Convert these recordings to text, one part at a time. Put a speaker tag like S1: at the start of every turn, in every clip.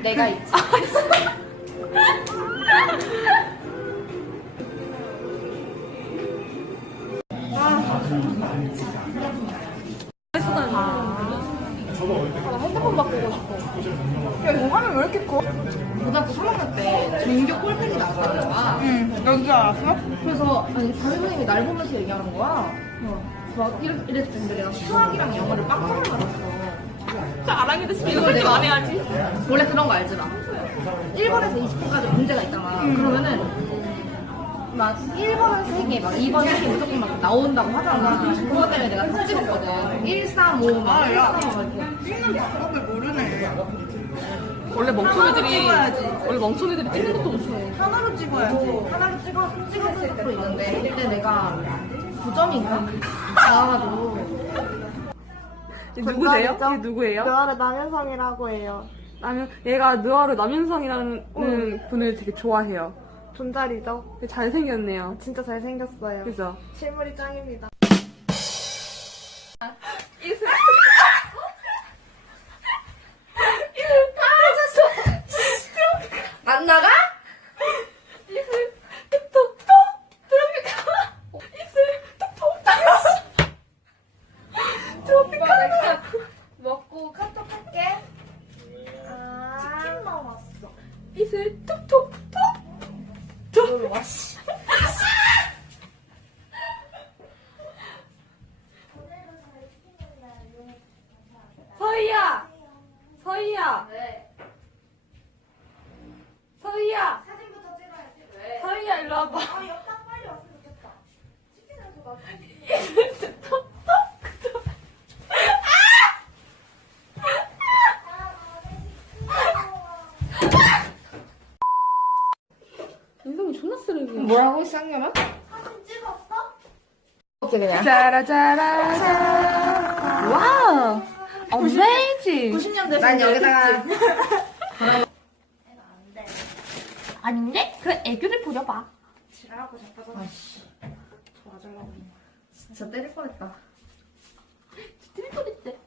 S1: 내가 있지. 나 핸드폰 바꾸고 싶어. 야, 이거 화면 왜 이렇게 커? 고등학교 3학년 때 전교 꼴등이 나왔다는 거야.
S2: 응, 여기 알았어?
S1: 그래서 아니 담임 선생님이 날 보면서 얘기하는 거야. 막 이랬는데 내가 수학이랑 영어를 빵빵을 맞았어.
S2: 자랑이도 싶어.
S1: 이걸 내가 안 해야지. 원래 그런 거 알잖아. 1번에서 20번까지 문제가 있잖아. 그러면은 막 1번은 3개, 막 2번 3개 무조건 막 나온다고 하잖아. 그것 때문에 내가 다 찍었거든. 1, 3, 5, 막 1, 3, 5 이렇게.
S2: 찍는 방법을 모르네.
S3: 원래 멍청이들이 찍는 것도 못해.
S2: 하나로 찍어야지.
S1: 하나를 찍었을 때도 있는데 그때 내가 9점인가? 나와가지고
S3: 누구세요? 얘 누구예요?
S4: 느와르 남현성이라고 해요.
S3: 얘가 느와르 남윤성이라는 분을 되게 좋아해요.
S4: 존잘이죠?
S3: 되게 잘생겼네요.
S4: 진짜 잘생겼어요.
S3: 그죠?
S4: 실물이 짱입니다.
S1: 안 나가? 먹고 카톡 할게. 치킨 나왔어.
S3: 이슬 톡톡톡.
S1: 이걸로 와, 씨.
S3: 서희야! 서희야!
S1: 왜?
S3: 서희야!
S1: 사진부터 찍어야지. 왜?
S3: 서희야 일로 와봐.
S1: 아, 옆딱 빨리 왔으면 좋겠다. 치킨에서 나
S3: 인성이 존나 쓰레기야.
S1: 뭐라고 쌍년아? 사진 찍었어? 오케이 그냥.
S3: 짜라짜라짜. 와우. 어메이징.
S1: 90년대 난 여기다가
S3: 아닌데? 그 애교를 부려봐.
S1: 지랄하고 자빠져. 아씨. 좋아하려고. 진짜 때릴 뻔했다.
S3: 들뻔했대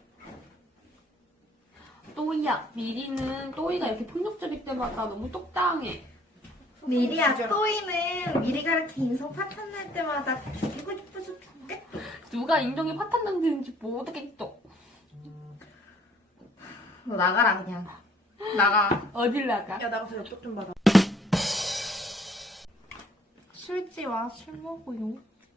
S3: 또이야. 미리는 또이가 이렇게 폭력적일 때마다 너무 똑당해.
S1: 미리야, 또이는 미리가 이렇게 인성 파탄 날 때마다 죽이고 싶어서 죽겠다.
S3: 누가 인정이 파탄 당기는지 모르겠어.
S1: 너 나가라 그냥. 나가.
S3: 어딜 나가?
S2: 야, 나가서 엽떡 좀 받아.
S3: 술지와 술 먹어요.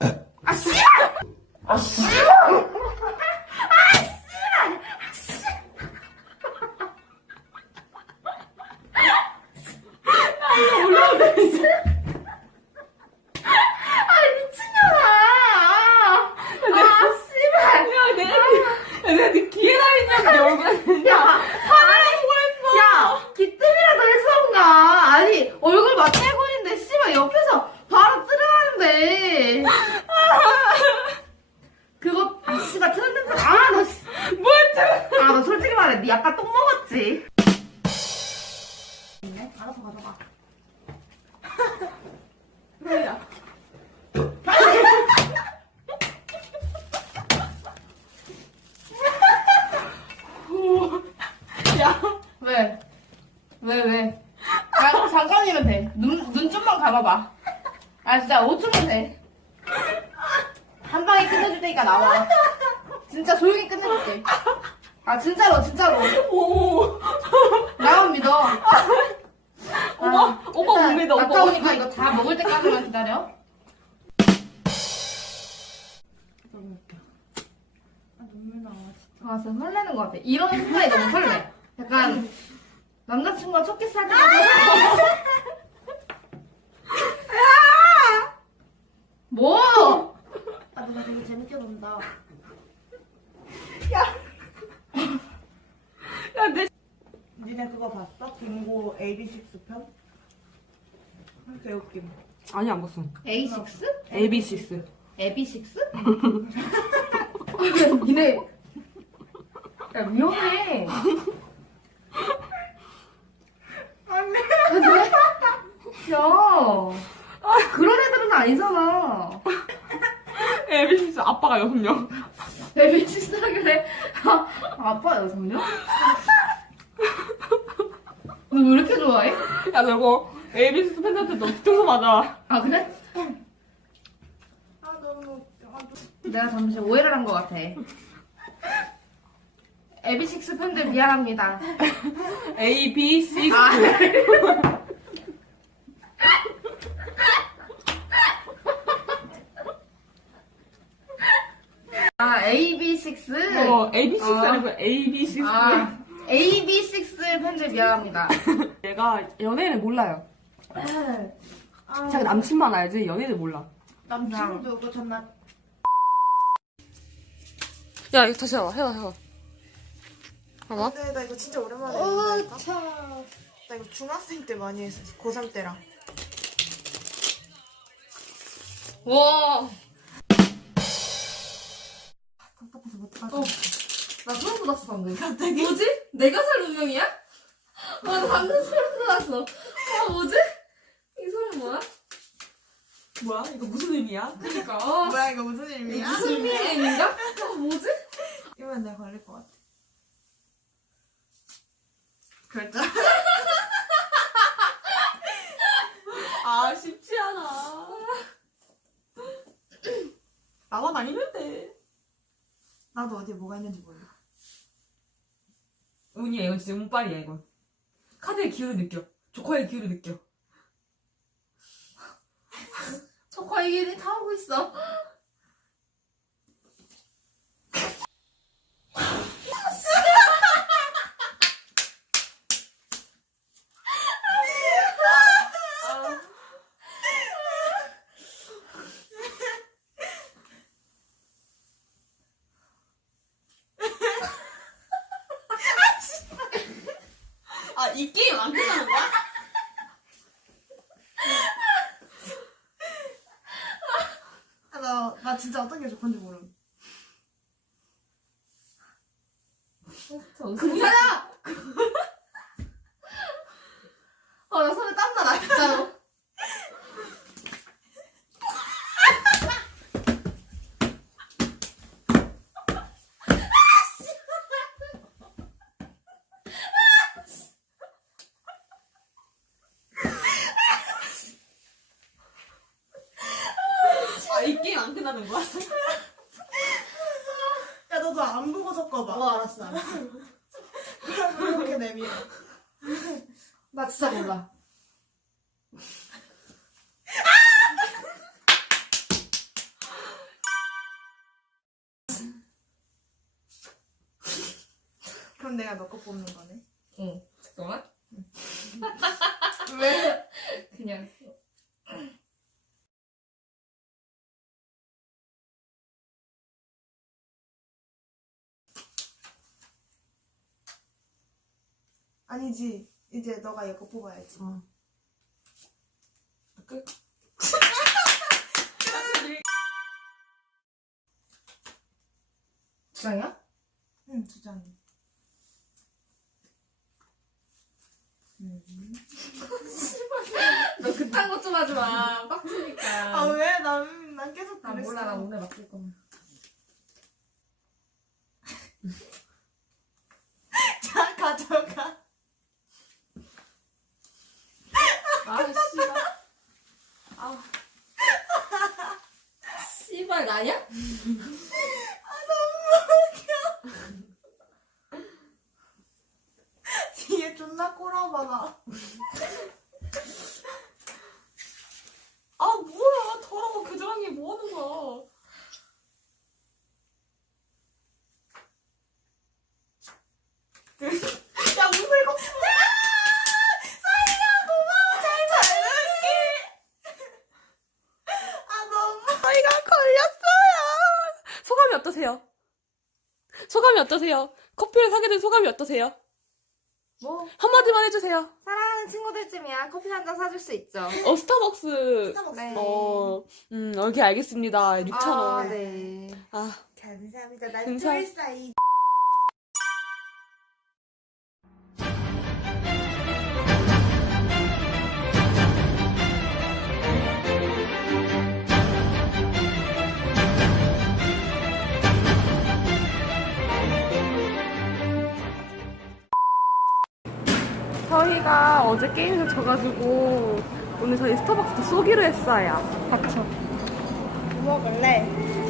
S3: 내가 네 뒤에 다니는데 얼굴에.
S1: 야, 기뜸이라도 했었나? 아니, 얼굴 맞대고 있는데, 씨발, 옆에서 바로 찌르하는데. 그거, 씨발, 트는 냄새. 나 씨.
S3: 뭐야,
S1: 나 솔직히 말해. 니 아까 똥 먹었지? 알아서 가져가.
S3: 뭐야? 야.
S1: 왜? 왜? 아, 잠깐이면 돼. 눈 좀만 감아봐. 아, 진짜 5초면 돼. 한 방에 끝내줄 테니까 나와. 진짜 조용히 끝내줄게. 아, 진짜로.
S3: 오.
S1: 나만 믿어.
S3: 오빠 못 믿어. 오빠
S1: 갔다 오니까 이거 다 먹을 때까지만 기다려. 아, 진짜 설레는 것 같아. 이런 스타일 너무 설레. 약간, 남자친구가 첫 키스 할 때마다. 뭐? 아, 누나 되게 재밌게 논다.
S3: 야, 내.
S2: 니네 그거 봤어? 빙고 AB6 편? 개웃김.
S3: 아니, 안 봤어.
S1: A6?
S3: AB6.
S1: 에비6? 니네. 야, 위험해.
S2: 안 돼.
S1: 야, 그런 애들은 아니잖아.
S3: AB6 아빠가 6명.
S1: 에비6 하길래. 아빠 6명? 너 왜 이렇게 좋아해?
S3: 야, 너 이거 ABC 팬한테 너무 뒤통수 맞아.
S1: 아, 그래?
S4: 아, 너무.
S1: 내가 잠시 오해를 한 것 같아. 에비식스 팬들 미안합니다.
S3: A, B, C.
S1: AB6?
S3: AB6 아니고 AB6.
S1: AB6 팬들 미안합니다.
S3: 얘가 연예인을 몰라요. 자기 남친만 알지 연예인을 몰라.
S2: 남친 누구 전화
S3: 야, 이거 다시 해봐. 봐봐.
S4: 근데 나 이거 진짜 오랜만에 했는데. 나 이거 중학생 때 많이 했었어. 고3 때랑.
S1: 와.
S2: 답답해서 못 가져.
S1: 나 소름 돋았어, 방금. 갑자기? 뭐지? 내가 살 운명이야? 나 방금 소름 돋았어. 뭐지? 이 소름 뭐야?
S3: 뭐야? 이거 무슨 의미야?
S1: 그니까.
S2: 뭐야 이거 무슨 일이야?
S1: 무슨 미인인가? 뭐지?
S2: 이러면 내가 걸릴 것 같아. 그랬죠?
S3: 아, 쉽지 않아. 나만 아니면 돼.
S2: 나도 어디에 뭐가 있는지 몰라.
S3: 운이야, 이건 진짜 운빨이야, 이건. 카드의 기운을 느껴. 조커의 기운을 느껴.
S1: 저거 이게 다 하고 있어.
S3: 아, 이 게임 안 끝나는 거야?
S2: 나 진짜 어떤 게 좋건지 모름.
S1: 금사야! 나 손에 땀나, 나 진짜로.
S3: 아, 이 게임 안 끝나는 거야?
S2: 야 너도 안 보고 섞어봐.
S1: 알았어.
S2: 그럼 이렇게 내밀어.
S1: 나 진짜 몰라.
S2: 그럼 내가 너 거 뽑는 거네.
S1: 응. 잠깐만.
S2: 왜?
S1: 그냥.
S2: 아니지. 이제 너가 얘 거 뽑아야지.
S3: 끝.
S1: 주장이야?
S2: 응, 2장이.
S1: 너 그딴 것 좀 하지 마. 빡치니까.
S2: 아 왜? 난 계속
S1: 나
S2: 그랬어.
S1: 몰라, 나 오늘 맡길 거면.
S2: 자, 가져가.
S1: 아, 씨발. 아. 씨발, 나냐?
S2: 뒤에 존나 꼬라봐 나.
S3: 아, 뭐야. 더러워. 겨드랑이에 뭐 하는 거야.
S2: 야 무슨 이거? 사이야 고마워 잘 먹을게. 아 너무
S3: 저희가 걸렸어요. 소감이 어떠세요? 소감이 어떠세요? 커피를 사게 된 소감이 어떠세요?
S1: 뭐,
S3: 한마디만 해주세요.
S1: 사랑하는 친구들쯤이야 커피 한 잔 사줄 수 있죠.
S3: 스타벅스.
S2: 스타벅스.
S1: 네.
S3: 오케이, 알겠습니다. 6,000원.
S1: 아, 네.
S3: 아,
S2: 감사합니다. 난
S3: 감사-
S2: 쫄사이.
S3: 저희가 어제 게임에서 져가지고 오늘 저희 스타벅스도 쏘기로 했어요. 닥쳐.
S4: 뭐 먹을래?